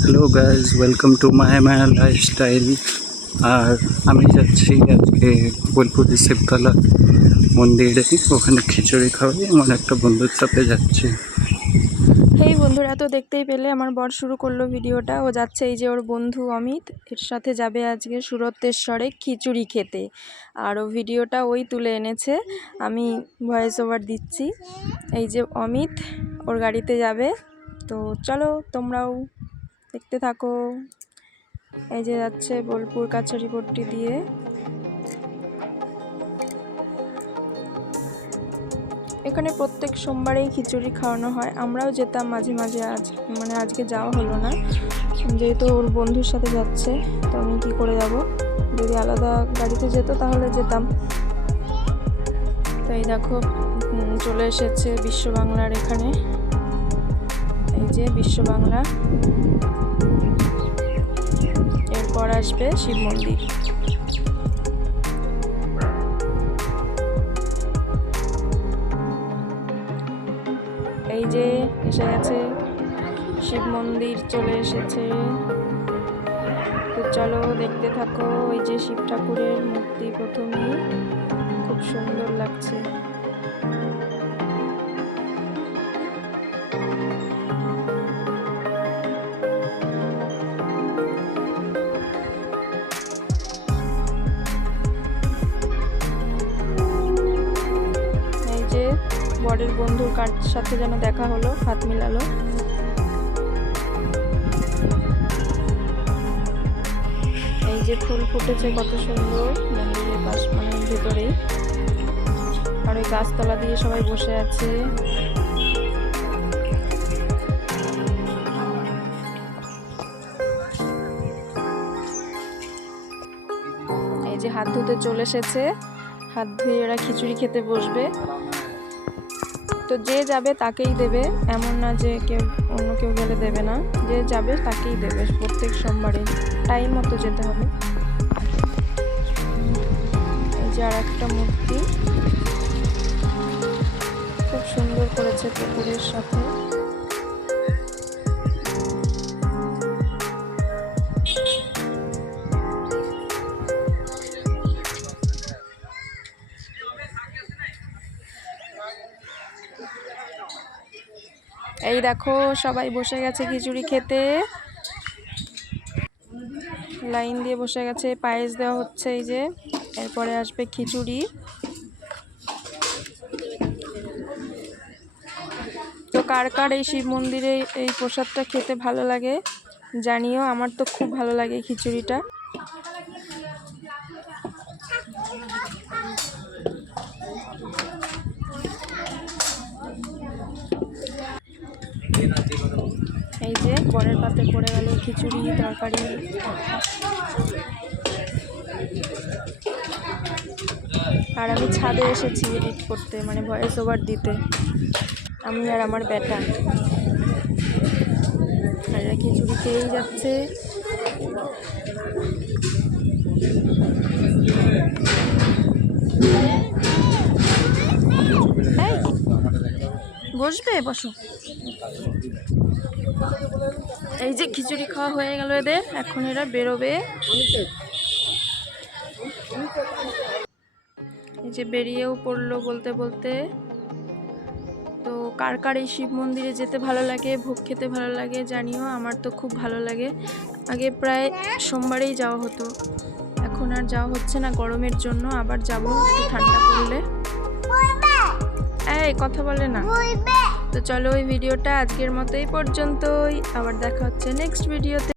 Hello guys, welcome to Maya lifestyle. আর আমি যাচ্ছি আজকে বোলপুর শিবতলা মন্দিরে, ওখানে খিচুড়ি খাওয়াই আমার একটা বন্ধুর সাথে যাচ্ছি। হেই বন্ধুরা, তো দেখতেই পেলে আমার বর শুরু করলো ভিডিওটা। ও যাচ্ছে, এই যে ওর বন্ধু অমিত, এর সাথে যাবে আজকে সুরতেশ্বরে খিচুড়ি খেতে। আর ও ভিডিওটা ওই তুলে এনেছে, আমি ভয়েস ওভার দিচ্ছি। এই যে অমিত ওর গাড়িতে যাবে, তো চলো তোমরাও দেখতে থাকো। এই যে যাচ্ছে বোলপুর কাছারিপট্টি দিয়ে। এখানে প্রত্যেক সোমবারেই খিচুড়ি খাওয়ানো হয়, আমরাও যেতাম মাঝে মাঝে। আজকে যাওয়া হলো না, যেহেতু ওর বন্ধুর সাথে যাচ্ছে, তো আমি কী করে যাব? যদি আলাদা গাড়িতে যেত তাহলে যেতাম। তো এই দেখো চলে এসেছে বিশ্ব বাংলার এখানে। এই যে বিশ্ব বাংলা, এরপর আসবে শিব মন্দির। এই যে এসে গেছে শিব মন্দির, চলে এসেছে। তো চলো দেখতে থাকো। ওই যে শিব ঠাকুরের মূর্তি প্রথমেই, খুব সুন্দর লাগছে। এই যে বরের বন্ধুর কার সাথে যেন দেখা হলো, হাত মিলালো। এই যে ফুল ফুটেছে কত সুন্দর মন্দিরের পাশ, মানে ভেতরেই। আর ওই গাছতলা দিয়ে সবাই বসে আছে। এই যে হাত ধুতে চলে এসেছে, হাত ধুয়ে এরা খিচুড়ি খেতে বসবে। তো যে যাবে তাকেই দেবে, এমন না যে অন্য কেউ গেলে দেবে না। যে যাবে তাকেই দেবে প্রত্যেক সোমবারে, টাইম মতো যেতে হবে। এই যে আর একটা মূর্তি, খুব সুন্দর করেছে পুকুরের সাথে। এই দেখো সবাই বসে গেছে খিচুড়ি খেতে, লাইন দিয়ে বসে গেছে। পায়েস দেওয়া হচ্ছে, এই যে এরপরে আসবে খিচুড়ি। তো কার কার এই শিব মন্দিরে এই প্রসাদটা খেতে ভালো লাগে জানিও। আমার তো খুব ভালো লাগে খিচুড়িটা। এই যে বরের পাতে পড়ে গেল খিচুড়ি তরকারি। আর আমি ছাদে এসেছি এডিট করতে, মানে ভয়েস ওভার দিতে, আমি আর আমার বেটা। আর এরা খিচুড়ি খেয়েই যাচ্ছে। বসবে, বসো। এই যে খিচুড়ি খাওয়া হয়ে গেল এদের, এখন এরা বেরোবে। এই যে বেরিয়েও পড়লো বলতে বলতে। তো কার কার এই শিব মন্দিরে যেতে ভালো লাগে, ভোগ খেতে ভালো লাগে জানিও। আমার তো খুব ভালো লাগে। আগে প্রায় সোমবারেই যাওয়া হতো, এখন আর যাওয়া হচ্ছে না গরমের জন্য। আবার যাব একটু ঠান্ডা পড়লে। এই কথা বলে না। তো চলো ওই ভিডিওটা আজকের মতো এই পর্যন্তই, আবার দেখা হচ্ছে নেক্সট ভিডিওতে।